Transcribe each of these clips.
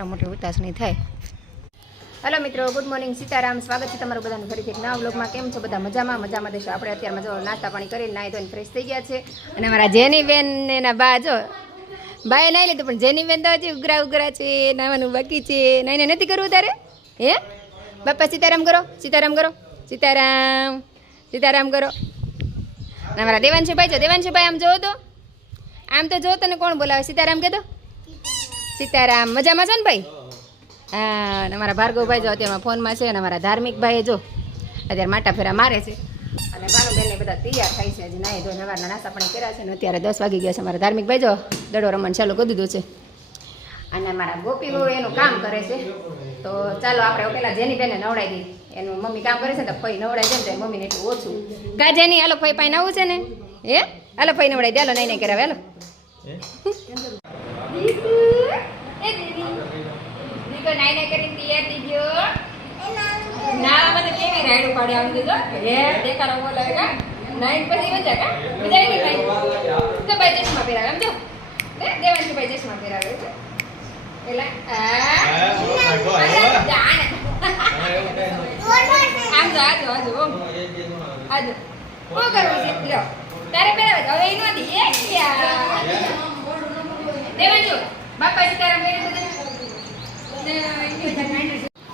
મોટા મોટી ઉતાસણી થાય. હેલો મિત્રો ગુડ મોર્નિંગ સીતારામ. સ્વાગત છે તમારું બધાનું ફરીથી એક નવા બ્લોગમાં કેમ છો બધા? મજામાં? મજામાં દેશો. આપણે અત્યારમાં જો નાસ્તા પાણી કરીને નાહી ધોઈને ફ્રેશ થઈ ગયા છે. અને અમારા જેની બેન એના બા, જો, બાએ નાઈ લીધું, પણ જેની બેન તો હજી ઉઘરા ઉઘરા છે નાવાનું બાકી છે. નાઈને નથી કરવું તારે? હે? બાપા, સીતારામ કરો સીતારામ કરો, સીતારામ સીતારામ કરો. અમારા દેવાંશુભાઈ, જો, દેવાંશુભાઈ આમ જોવો તો. આમ તો જો તને કોણ બોલાવે? સીતારામ કહેતો સીતારામ. મજામાં છો ને ભાઈ? હા અને અમારા ભાર્ગવભાઈ જો અત્યારમાં ફોનમાં છે અને અમારા ધાર્મિક ભાઈ જો. અત્યારે માટા ફેરા મારે છે. અને ભાનુબેનને બધા તૈયાર થાય છે. હજી નાહી ધોઈને સવારના નાસ્તા પાણી કર્યા છે ને અત્યારે દસ વાગી ગયા છે અમારા ધાર્મિક ભાઈ જો. દડો રમણ ચાલુ કરી દીધું છે. અને અમારા ગોપી બહુ એનું કામ કરે છે. તો ચાલો આપણે પેલા જેની બેને નવડાવી દઈએ. એનું મમ્મી કામ કરે છે ને તો ફઈ નવડાવી દે ને તો મમ્મીને એટલું ઓછું. કા જેની હાલો ફઈ પાઈ આવું છે ને. હે? હાલો ફઈ નવડાવી દે. હાલો નહીં નહીં કરાવે. હાલો. દીકો નાઈ નાઈ કરીને તૈયાર થઈ ગયો ના મને કેવી રાઈડ પાડી આમ દીધો હે દેખાડો બોલાવે કા નાઈન પછી બધા કા બધા નહીં નાઈન તો ભાઈ ચશ્મા પહેરાવે આમ જો દે દેવાંશી ભાઈ ચશ્મા પહેરાવે છે જાને આમ જો આજો આજો આજો શું કરવું છે લ્યો તારે પહેરાવે. હવે એ નથી એ ક્યાં દેવાંશુ બાપા સીતારામ પહેરી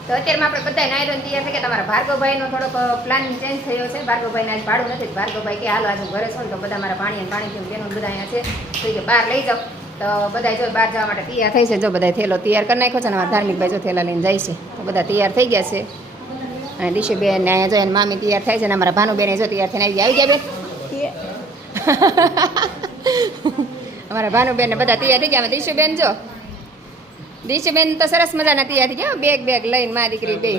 તો અત્યારમાં આપણે બધા નાઈ તૈયાર થઈ ગયા તમારા ભાર્ગવભાઈનો થોડોક પ્લાન ચેન્જ થયો છે. ભાર્ગવભાઈને આજ ભાડું નથી ભાર્ગવભાઈ કે, હાલો આજે હું ઘરે છું ને તો બધા મારા પાણી પાણી થયું બેનું બધા અહીંયા છે. તો કે, બહાર લઈ જાઓ. તો બધા જો બહાર જવા માટે તૈયાર થઈ છે. જો બધા થેલો તૈયાર કરી નાખ્યો છે અને અમારા ધાર્મિક ભાઈ જો થેલા લઈને જાય છે. તો બધા તૈયાર થઈ ગયા છે. અને દિશુબેન અહીંયા જો એને મામી તૈયાર થાય છે અને અમારા ભાનુબેન જો તૈયાર થઈને આવી ગયા બેન અમારા ભાનુબેન ને બધા તૈયાર થઈ ગયા. અમે દિશુબેન જો દિશુબેન તો સરસ મજાના તૈયાર થઈ ગયા બેગ બેગ લઈને મારી દીકરી બે.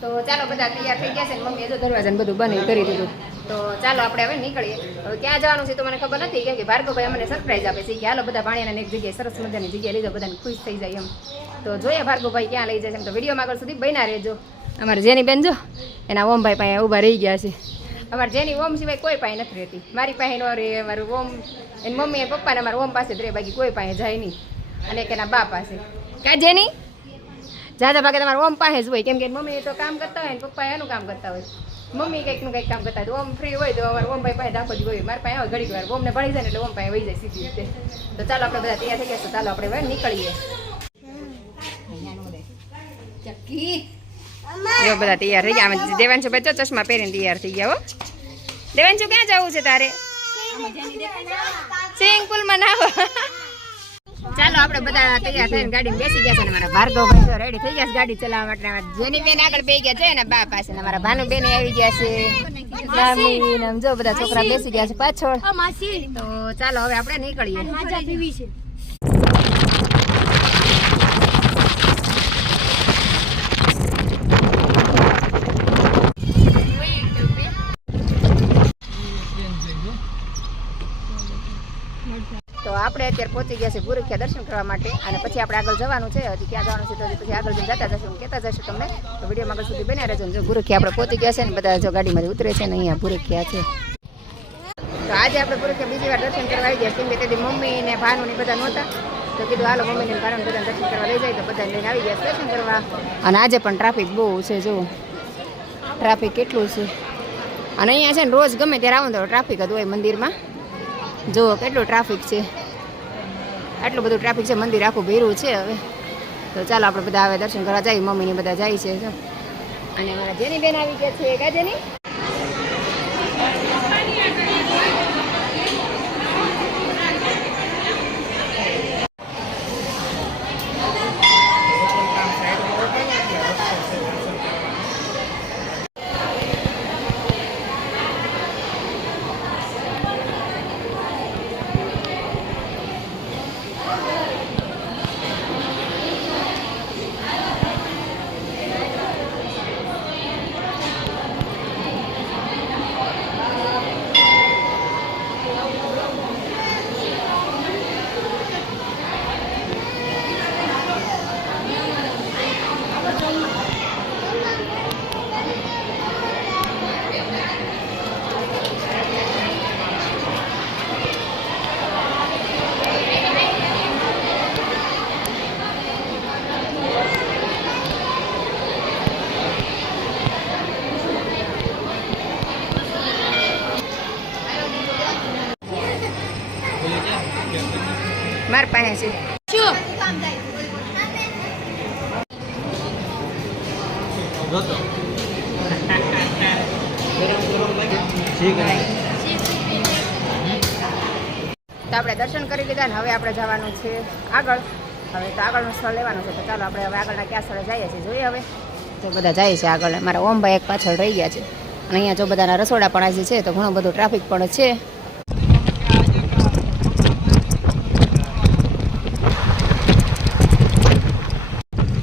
તો ચાલો બધા તૈયાર થઈ ગયા છે ને મમ્મીએ જો દરવાજાને બધું બંધ કરી દીધું. તો ચાલો આપણે હવે નીકળીએ. હવે ક્યાં જવાનું છે તો મને ખબર નથી કેમ કે ભાર્ગવભાઈ અમને સરપ્રાઈઝ આપે છે. કે હાલો બધા પાણીના એક જગ્યાએ સરસ મજાની જગ્યાએ લીધો બધાને ખુશ થઈ જાય એમ. તો જોઈએ ભાર્ગવભાઈ ક્યાં લઈ જાય છે એમ. તો વિડીયોમાં આગળ સુધી બન્યા રહેજો. અમારે જેની બેન જો એના ઓમભાઈ પાસે ઊભા રહી ગયા છે. અમારે જેની ઓમ સિવાય કોઈ પાસે નથી રહેતી. મારી પાસે નો રહે અમારું ઓમ. એની મમ્મી અને પપ્પાને અમારા ઓમ પાસે જ રહે બાકી કોઈ પાસે જાય નહીં. અને એક એના બા પાસે કાજે નહીં જાદા ભાગે તમારા ઓમ પાસે જ હોય. કેમ કે મમ્મી તો કામ કરતા હોય ને પપ્પા એનું કામ કરતા હોય. મમ્મી કંઈકનું કંઈક કામ કરતા હોય. ઓમ ફ્રી હોય તો અમારા ઓમ ભાઈ પાસે દાખો જ હોય. મારા પાસે આવે ઘડીક વાર. ઓમને ભણી જાય ને એટલે ઓમ પાસે વહી જાય સીધી રીતે. તો ચાલો આપણે બધા તૈયાર થઈ ગયા તો ચાલો આપણે હવે નીકળીએ. ચક્કી. જો બધા તૈયાર થઈ ગયા. આમ દેવાંશુ ભાઈ જો ચશ્મા પહેરીને તૈયાર થઈ ગયા હો. દેવાંશુ ક્યાં જવું છે તારે? સ્વિમિંગ પુલમાં નાહો. ચાલો, આપણે બધા તૈયાર થઈને ગાડી બેસી ગયા છે અને મારા ભાર્ગવભાઈ તો રેડી થઈ ગયા છે ગાડી ચલાવવા માટે. જેની બેન આગળ બેસી ગયા છે અને બા પાસે. ને મારા ભાનુ બેન આવી ગયા છે. જો બધા છોકરા બેસી ગયા છે પાછળ. તો ચાલો, હવે આપણે નીકળીએ. તો આપણે અત્યારે પહોંચી ગયા છે ગુરુખ્યા દર્શન કરવા માટે અને પછી આપણે આગળ જવાનું છે. હજી ક્યાં જવાનું છે તો પછી આગળ જઈને જતા જશું. કહેતા જશું તમને, તો વિડીયોમાં આગળ સુધી બન્યા રહેજો. જો ગુરુખ્યા આપણે પહોંચી ગયા છે ને, બધા જો ગાડીમાંથી ઉતરે છે ને, અહીંયા ગુરુખ્યા છે. તો આજે આપણે ગુરુખ્યા બીજી વાર દર્શન કરવા આવી ગયા કેમ કે તેથી મમ્મી ને ભાનુ ને બધા નહોતા. તો કીધું, હાલો મમ્મી ને ભાનુ બધા દર્શન કરવા લઈ જાય. તો બધા લઈને આવી ગયા દર્શન કરવા. અને આજે પણ ટ્રાફિક બહુ છે જો ટ્રાફિક કેટલું છે. અને અહીંયા છે ને, રોજ ગમે ત્યારે આવો તો ટ્રાફિક જ હોય મંદિરમાં. જુઓ, કેટલું ટ્રાફિક છે. આટલું બધું ટ્રાફિક છે, મંદિર આખું ભીરું છે હવે. તો ચાલો આપણે બધા હવે દર્શન કરવા જઈએ, મમ્મીને બધા જાય છે અને અમારા જેની બેન આવી ગયા છે કા જોતો તો. આપણે દર્શન કરી લીધા ને હવે આપણે જવાનું છે આગળ. હવે તો આગળનું સ્થળ લેવાનું છે. તો ચાલો આપણે હવે આગળના ક્યાં સ્થળે જઈએ છીએ? જોઈએ હવે. તો બધા જાય છે આગળ. મારા ઓમભાઈ એક પાછળ રહી ગયા છે. અને અહીંયા જો બધાના રસોડા પણ આજે છે, તો ઘણું બધું ટ્રાફિક પણ છે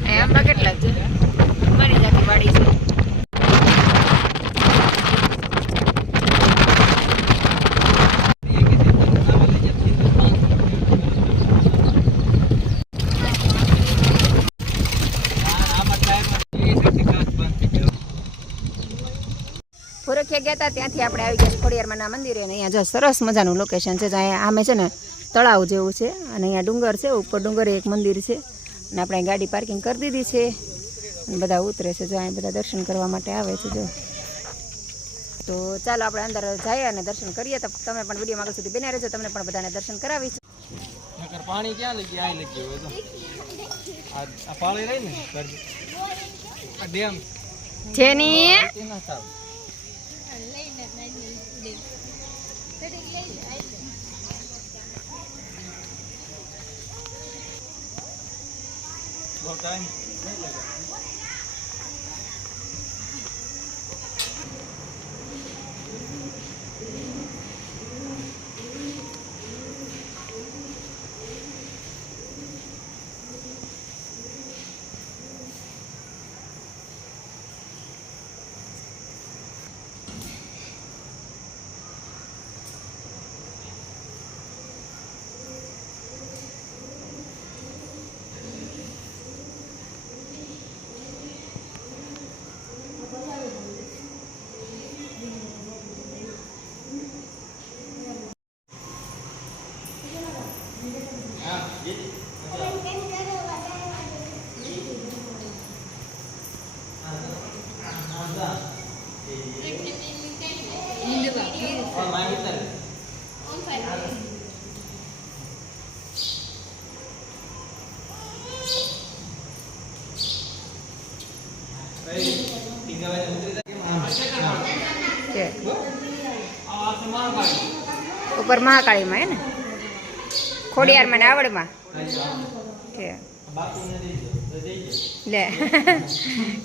અહીંયા આંબા કેટલા છે મારી જાતી વાડી છે ગયા ત્યાંથી આપણે આવી ગયા ખોડિયારમાંના મંદિરે અને અહીંયા જો સરસ મજાનું લોકેશન છે જ્યાં અહીંયા આમે છે ને તળાવ જેવું છે અને અહીંયા ડુંગર છે ઉપર ડુંગરે એક મંદિર છે અને આપણે ગાડી પાર્કિંગ કરી દીધી છે અને બધા ઉતરે છે જો અહીં બધા દર્શન કરવા માટે આવે છે જો. તો ચાલો આપણે અંદર જઈએ અને દર્શન કરીએ તો તમે પણ વીડિયો આગળ સુધી બન્યા રહેજો તમને પણ બધાને દર્શન કરાવીશ. છે પાણી ક્યાં લઈ ગયા? આ લઈ ગયું હોય તો આ પાણી રહી ને? આ ડેમ. જેની તે ના ઉપર મહાકાળીમાં, હે ને? ખોડિયારમાં ને આવડમાં. લે.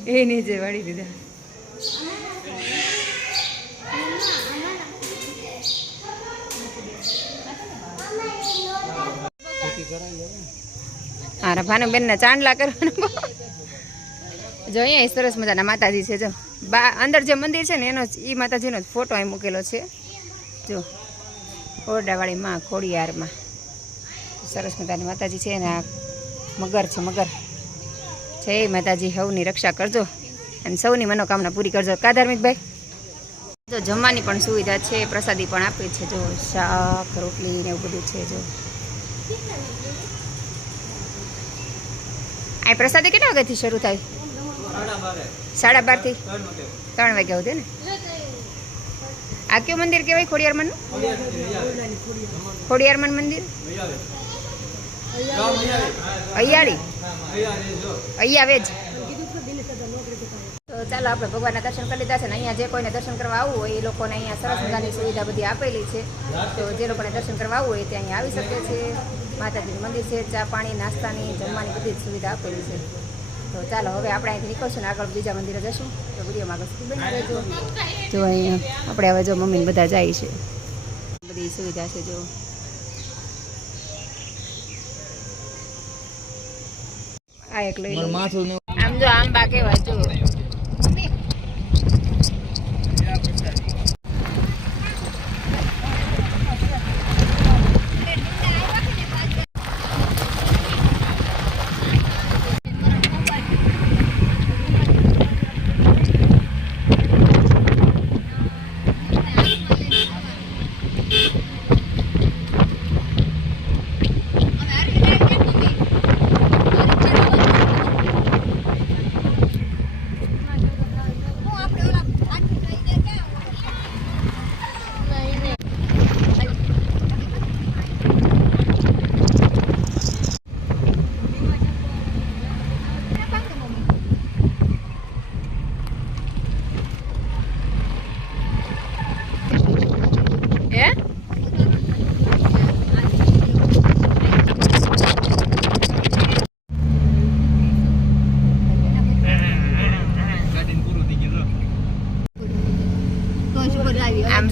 એ નીચે વાળી દીધા. ખેતી ભાનુબેનના ચાંદલા કરવાના જો અહીંયા સરસ મજાના માતાજી છે, જો. બા, અંદર જે મંદિર છે ને, એનો એ માતાજીનો જ ફોટો અહીં મૂકેલો છે. જો. ઓરડાવાળી માં ખોડિયારમાં. સરસ મજાની માતાજી છે ને આ મગર છે, મગર. જય માતાજી, સૌની રક્ષા કરજો અને સૌની મનોકામના પૂરી કરજો. કા ધાર્મિકભાઈ? જો જમવાની પણ સુવિધા છે, પ્રસાદી પણ આપે છે, જો શાક, રોટલી ને એવું બધું છે, જો. આ પ્રસાદી કેટલા વાગ્યાથી શરૂ થાય? સાડા બારે. સાડા બારથી. ત્રણ વાગ્યા સુધી ને? આ કયું મંદિર કહેવાય? ખોડિયારમાંનું ખોડિયારમાન મંદિર. અયાળી લઈ આવે, જો. અહીંયા વેજ તો ચાલો આપણે ભગવાનના દર્શન કરી લીધા છે ને અહીંયા જે કોઈને દર્શન કરવા આવવું હોય એ લોકોને અહીંયા સરસ મજાની સુવિધા બધી આપેલી છે. તો જે લોકોને દર્શન કરવા આવવું હોય તે અહીંયા આવી શકે છે. માતાજીનું મંદિર છે ચા પાણી નાસ્તાની જમવાની બધી જ સુવિધા આપેલી છે. તો ચાલો હવે આપણે અહીંથી નીકળશું ને આગળ બીજા મંદિરે જશું. તો વિડીયોમાં આગળ બની રહેજો. જો અહીંયા આપણે હવે જો મમ્મીને બધા જાય છે. બધી સુવિધા છે જો. આ એક લઈ આમ જો આંબા કેવા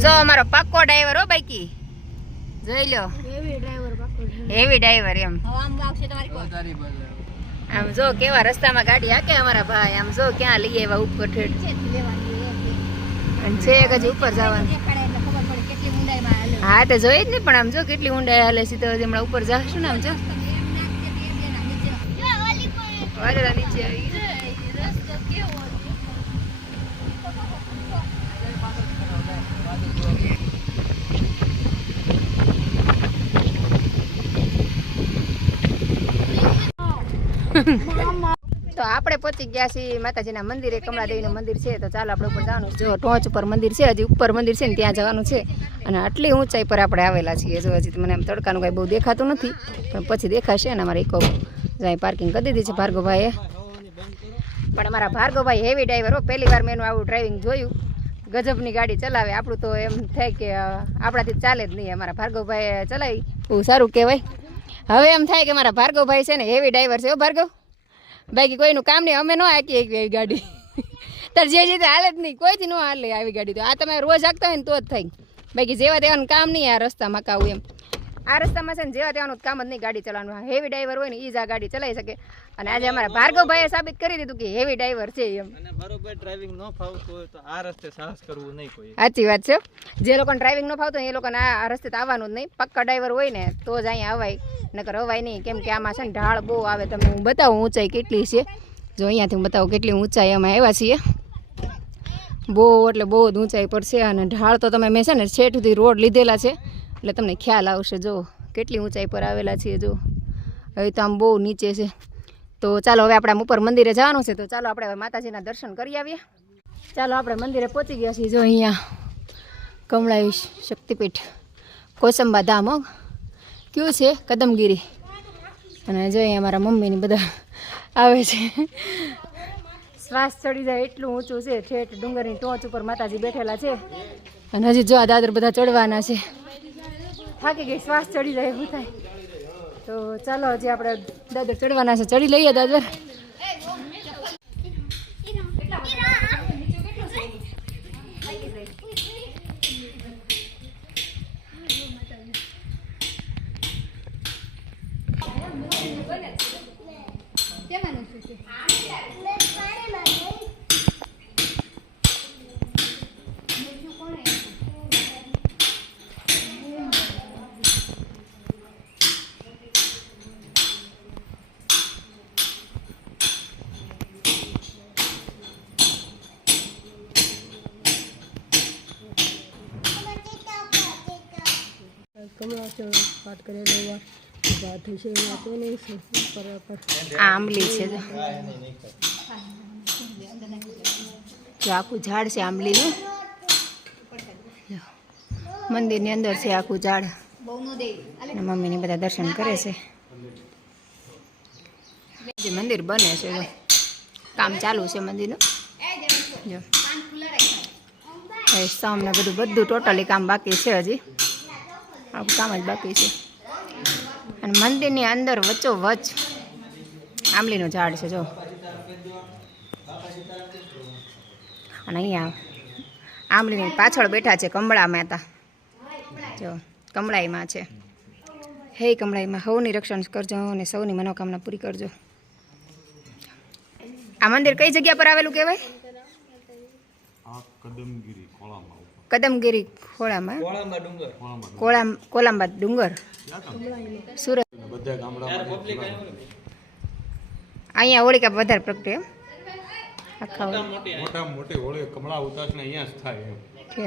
જો અમારો પાક્કો ડ્રાઈવર હો બાઈકી જોઈ લો. હેવી ડ્રાઈવર એમ. આમ જો કેવા રસ્તામાં ગાડી હાકે અમારા ભાઈ. આમ જો ક્યાં લઈ આવ્યા ઉપર ઠેઠ. અને છે એક જ ઉપર જવાનું. હા તો જોઈ જ ને પણ આમ જો કેટલી ઊંડાઈ હાલે છે તો હજી હમણાં ઉપર જશું ને આમ જો. નીચે આવી તો આપણે પહોંચી ગયા છીએ માતાજીના મંદિરે, કમળાદેવીનું મંદિર છે, તો ચાલો આપણે ઉપર જવાનું. જો ટોચ ઉપર મંદિર છે, હજી ઉપર મંદિર છે ને ત્યાં જવાનું છે. અને આટલી ઊંચાઈ પર આપણે આવેલા છીએ. જો હજી મને આમ તડકાનું કાંઈ બહુ દેખાતું નથી, પણ પછી દેખાશે ને અમારે ઇકો જાય પાર્કિંગ કરી દીધી છે ભાર્ગવભાઈએ. પણ અમારા ભાર્ગવભાઈ હેવી ડ્રાઈવર હો, પહેલી વાર મેં એનું આવું ડ્રાઇવિંગ જોયું. ગજબની ગાડી ચલાવે. આપણું તો એમ થાય કે આપણાથી ચાલે જ નહીં. અમારા ભાર્ગવભાઈએ ચલાવી. બહુ સારું કહેવાય. હવે એમ થાય કે મારા ભાર્ગવભાઈ છે ને હેવી ડ્રાઈવર છે. હો ભાર્ગવ, બાકી કોઈનું કામ નહીં, અમે ન હાકી એવી ગાડી. તાર જે રીતે હાલે જ નહીં, કોઈથી ન હાલે આવી ગાડી તો. આ તમે રોજ હાકતા હોય ને તો જ થાય. બાકી જેવા તેવાનું કામ નહીં આ રસ્તામાં કાવું એમ. આ રસ્તામાં છે ને જેવા તેવાનું કામ જ નહીં ગાડી ચલાવવાનું. હેવી ડ્રાઈવર હોય ને એ જ આ ગાડી ચલાવી શકે. અને આજે અમારા ભાર્ગવભાઈએ સાબિત કરી દીધું કે હેવી ડ્રાઈવર છે એમ. અને બરોબર ડ્રાઇવિંગ ન ફાવતું હોય તો આ રસ્તે સાહસ કરવું નહીં કોઈ. સાચી વાત છે જે લોકોને ડ્રાઇવિંગ ન ફાવતું હોય એ લોકોને આ આ રસ્તે તો આવવાનું જ નહીં. પક્કા ડ્રાઈવર હોય ને તો જ અહીંયા અવાય. નકર અવાય નહીં. કેમ કે આમાં છે ને ઢાળ બહુ આવે. તમને હું બતાવું ઊંચાઈ કેટલી છે. જો અહીંયાથી હું બતાવું કેટલી ઊંચાઈ અમે આવ્યા છીએ. બહુ એટલે બહુ જ ઊંચાઈ પર છે અને ઢાળ તો તમે મેં છે ને છેઠ સુધી રોડ લીધેલા છે. એટલે તમને ખ્યાલ આવશે, જો કેટલી ઊંચાઈ પર આવેલા છીએ, જો. હવે તો આમ બહુ નીચે છે. તો ચાલો હવે આપણે આમ ઉપર મંદિરે જવાનું છે, તો ચાલો આપણે હવે માતાજીના દર્શન કરી આવીએ. ચાલો આપણે મંદિરે પહોંચી ગયા છીએ, જો અહીંયા કમળાઈ શક્તિપીઠ, કોસંબા ધામ કયું છે? કદમગીરી. અને જો અહીંયા મારા મમ્મીને બધા આવે છે. શ્વાસ ચડી જાય એટલું ઊંચું છે, ઠેઠ ડુંગરની ટોચ ઉપર માતાજી બેઠેલા છે. અને હજી જો આ દાદર બધા ચડવાના છે. થાકી ગઈ, શ્વાસ ચડી જાય એવું થાય. તો ચાલો, હજી આપણે દાદર ચડવાના છે. ચડી લઈએ દાદર. આ આંબલી છે જો. આખું ઝાડ છે આંબલીનું. મંદિરની અંદર છે આખું ઝાડ. અને મમ્મીને બધા દર્શન કરે છે. મંદિર બને છે કામ ચાલુ છે મંદિરનું. જો. સામને બધું બધું ટોટલી કામ બાકી છે હજી. આખું કામ જ બાકી છે. અને મંદિરની અંદર વચ્ચો વચ્ચ આંબલીનું ઝાડ છે, જો. અને અહીંયા આંબલીની પાછળ બેઠા છે કમળા હતા જો, કમળાઈમાં છે. હે કમળાઈમાં સૌની રક્ષણ કરજો અને સૌની મનોકામના પૂરી કરજો. આ મંદિર કઈ જગ્યા પર આવેલું કહેવાય? કદમગીરી. ખોળામાં? કોળામાં કોલાંબા ડુંગર? સુરત. અહીંયા હોળિકા વધારે પ્રગટે એમ? આખા હોળી. મોટા. મોટી હોળી કમળા ઉતાસ ને અહીંયા જ થાય એમ. છે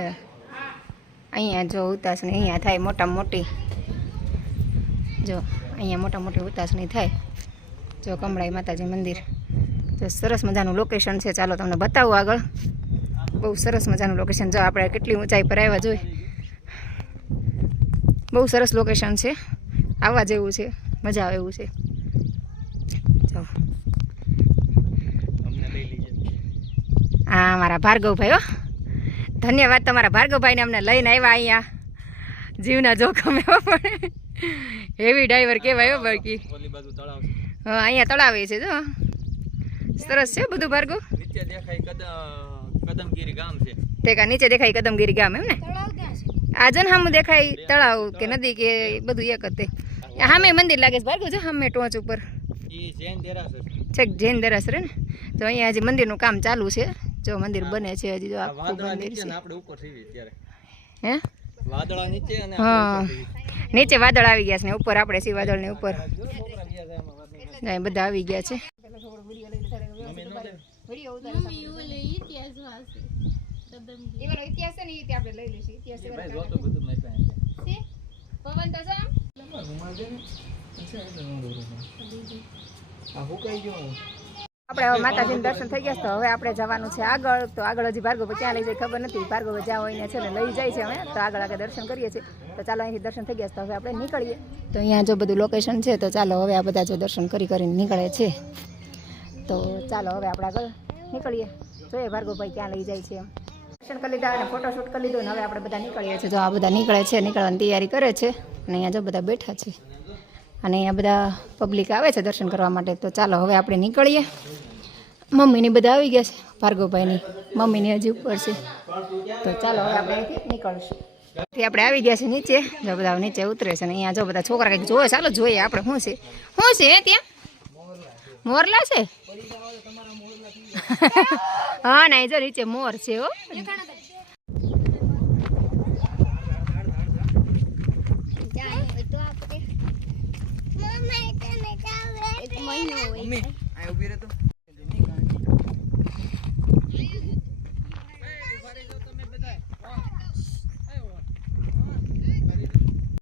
અહીંયા જો ઉતાસણી અહીંયા થાય મોટા મોટી. જો અહીંયા મોટા મોટી ઉતાસણી થાય. જો કમળાઈ માતાજી મંદિર. તો સરસ મજાનું લોકેશન છે. ચાલો તમને બતાવું આગળ. બહુ સરસ મજાનું લોકેશન જો આપણે કેટલી ઊંચાઈ પર આવ્યા જોઈએ બહુ સરસ લોકેશન છે. આવવા જેવું છે. મજા આવે એવું છે. હા મારા ભાર્ગવભાઈ હો. ધન્યવાદ તમારા ભાર્ગવભાઈને અમને લઈને આવ્યા અહીંયા. જીવના જોખમે પણ. હેવી ડ્રાઈવર કહેવાય બાકી. હા અહીંયા તળાવે છે જો. સરસ છે બધું ભાર્ગવ. દેખાય કદમ કદમગીરી ગામ છે. ઠેકા નીચે દેખાય કદમગીરી ગામ એમ ને? આ જો સામે દેખાય તળાવ. કે નદી કે બધું એક જ તે. સામે મંદિર લાગે છે ભાર્ગવ જો હામે ટોચ ઉપર. ઈ જૈન દેરાસર છેક જૈન દેરાસર ને? તો અહીંયા હજી મંદિરનું કામ ચાલુ છે. જો મંદિર બને છે હજી જો આખું મંદિર નીચે છે. આપણે ઉપર ત્યારે હે? વાદળા નીચે અને હા. વાદળ આવી ગયા છે ને ઉપર આપણે સી વાદળની ઉપર બધા આવી ગયા છે. એમાં વાદળા. અહીં બધા આવી ગયા છે મમ્મી નો દે. ઇતિહાસ ને ઇતિહાસ આપણે લઈ લઈશું. ઇતિહાસ ભાઈ જોતો બધું મારી પાસે છે. પવન તો છે? આ હુકાઈ ગયો આપણે હવે માતાજીનું દર્શન થઈ ગયા છે તો હવે આપણે જવાનું છે આગળ. તો આગળ હજી ભાર્ગવ ક્યાં લઈ જાય ખબર નથી. ભાર્ગવ જ્યાં હોય ને છે ને લઈ જાય છે અમે. તો આગળ આગળ દર્શન કરીએ છીએ. તો ચાલો અહીંથી દર્શન થઈ ગયા તો હવે આપણે નીકળીએ. તો અહીંયા જો બધું લોકેશન છે તો ચાલો હવે આ બધા જો દર્શન કરી કરીને નીકળે છે. તો ચાલો હવે આપણે આગળ નીકળીએ. જોઈએ ભાર્ગવભાઈ ક્યાં લઈ જાય છે એમ. દર્શન કરી લીધા અને ફોટોશૂટ કરી લીધું ને હવે આપણે બધા નીકળીએ છીએ. જો આ બધા નીકળે છે, નીકળવાની તૈયારી કરે છે અને અહીંયા જો બધા બેઠા છે. અને અહીંયા બધા પબ્લિક આવે છે દર્શન કરવા માટે. તો ચાલો હવે આપણે નીકળીએ. મમ્મીની બધા આવી ગયા છે, ભાર્ગવભાઈની. મમ્મીની હજી ઉપર છે. તો ચાલો હવે આપણે નીકળશું. આપણે આવી ગયા છે નીચે. જો બધા નીચે ઉતરે છે અને અહીંયા જો બધા છોકરા કંઈક જોવે ચાલો જોઈએ આપણે શું છે. શું છે ત્યાં? મોરલા છે? હા ના જો નીચે મોર છે હો. રહે તો.